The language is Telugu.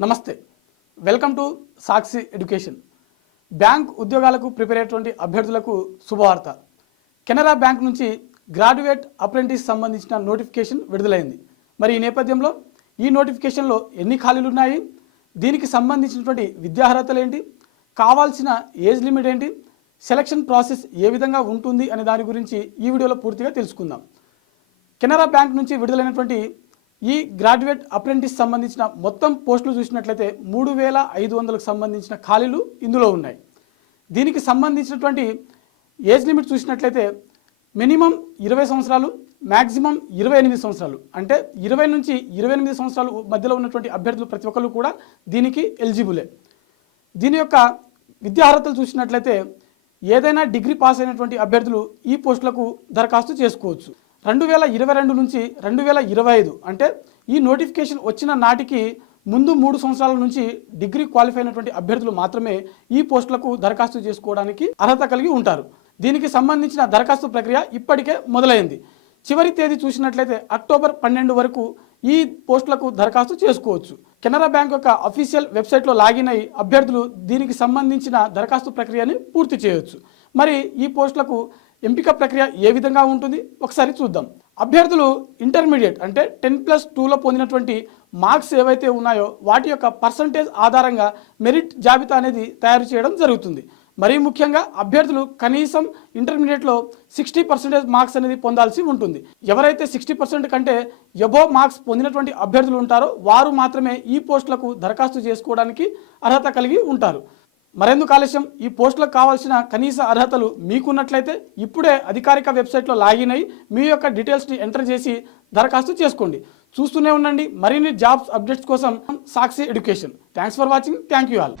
నమస్తే, welcome to Sakshi education. Bank ఉద్యోగాలకు ప్రిపేర్ అయ్యేటువంటి అభ్యర్థులకు శుభవార్త. కెనరా బ్యాంక్ నుంచి గ్రాడ్యుయేట్ అప్రెంటిస్ సంబంధించిన నోటిఫికేషన్ విడుదలైంది. మరి ఈ నేపథ్యంలో ఈ నోటిఫికేషన్లో ఎన్ని ఖాళీలు ఉన్నాయి, దీనికి సంబంధించినటువంటి విద్యార్హతలు ఏంటి, కావాల్సిన ఏజ్ లిమిట్ ఏంటి, సెలక్షన్ ప్రాసెస్ ఏ విధంగా ఉంటుంది అనే దాని గురించి ఈ వీడియోలో పూర్తిగా తెలుసుకుందాం. కెనరా బ్యాంక్ నుంచి విడుదలైనటువంటి ఈ గ్రాడ్యుయేట్ అప్రెంటిస్ సంబంధించిన మొత్తం పోస్టులు చూసినట్లయితే 3500కు సంబంధించిన ఖాళీలు ఇందులో ఉన్నాయి. దీనికి సంబంధించినటువంటి ఏజ్ లిమిట్ చూసినట్లయితే మినిమం 20 సంవత్సరాలు, మ్యాక్సిమం 28 సంవత్సరాలు. అంటే 20 నుంచి 28 సంవత్సరాలు మధ్యలో ఉన్నటువంటి అభ్యర్థులు ప్రతి ఒక్కరు కూడా దీనికి ఎలిజిబులే. దీని యొక్క విద్యార్హతలు చూసినట్లయితే ఏదైనా డిగ్రీ పాస్ అయినటువంటి అభ్యర్థులు ఈ పోస్టులకు దరఖాస్తు చేసుకోవచ్చు. 2022 నుంచి 2025 అంటే ఈ నోటిఫికేషన్ వచ్చిన నాటికి ముందు 3 సంవత్సరాల నుంచి డిగ్రీ క్వాలిఫై అయినటువంటి అభ్యర్థులు మాత్రమే ఈ పోస్టులకు దరఖాస్తు చేసుకోవడానికి అర్హత కలిగి ఉంటారు. దీనికి సంబంధించిన దరఖాస్తు ప్రక్రియ ఇప్పటికే మొదలైంది. చివరి తేదీ చూసినట్లయితే అక్టోబర్ 12 వరకు ఈ పోస్టులకు దరఖాస్తు చేసుకోవచ్చు. కెనరా బ్యాంక్ యొక్క అఫీషియల్ వెబ్సైట్లో లాగిన్ అయ్యి అభ్యర్థులు దీనికి సంబంధించిన దరఖాస్తు ప్రక్రియని పూర్తి చేయవచ్చు. మరి ఈ పోస్టులకు ఎంపిక ప్రక్రియ ఏ విధంగా ఉంటుంది ఒకసారి చూద్దాం. అభ్యర్థులు ఇంటర్మీడియట్ అంటే 10+2లో పొందినటువంటి మార్క్స్ ఏవైతే ఉన్నాయో వాటి యొక్క పర్సంటేజ్ ఆధారంగా మెరిట్ జాబితా అనేది తయారు చేయడం జరుగుతుంది. మరీ ముఖ్యంగా అభ్యర్థులు కనీసం ఇంటర్మీడియట్లో 60% మార్క్స్ అనేది పొందాల్సి ఉంటుంది. ఎవరైతే 60% కంటే ఎబోవ్ మార్క్స్ పొందినటువంటి అభ్యర్థులు ఉంటారో వారు మాత్రమే ఈ పోస్టులకు దరఖాస్తు చేసుకోవడానికి అర్హత కలిగి ఉంటారు. మరెందుకు ఆలస్యం, ఈ పోస్టులకు కావాల్సిన కనీస అర్హతలు మీకున్నట్లయితే ఇప్పుడే అధికారిక వెబ్సైట్లో లాగిన్ అయ్యి మీ యొక్క డీటెయిల్స్ని ఎంటర్ చేసి దరఖాస్తు చేసుకోండి. చూస్తూనే ఉండండి మరిన్ని జాబ్స్ అప్డేట్స్ కోసం Sakshi education. Thanks for watching. Thank you all.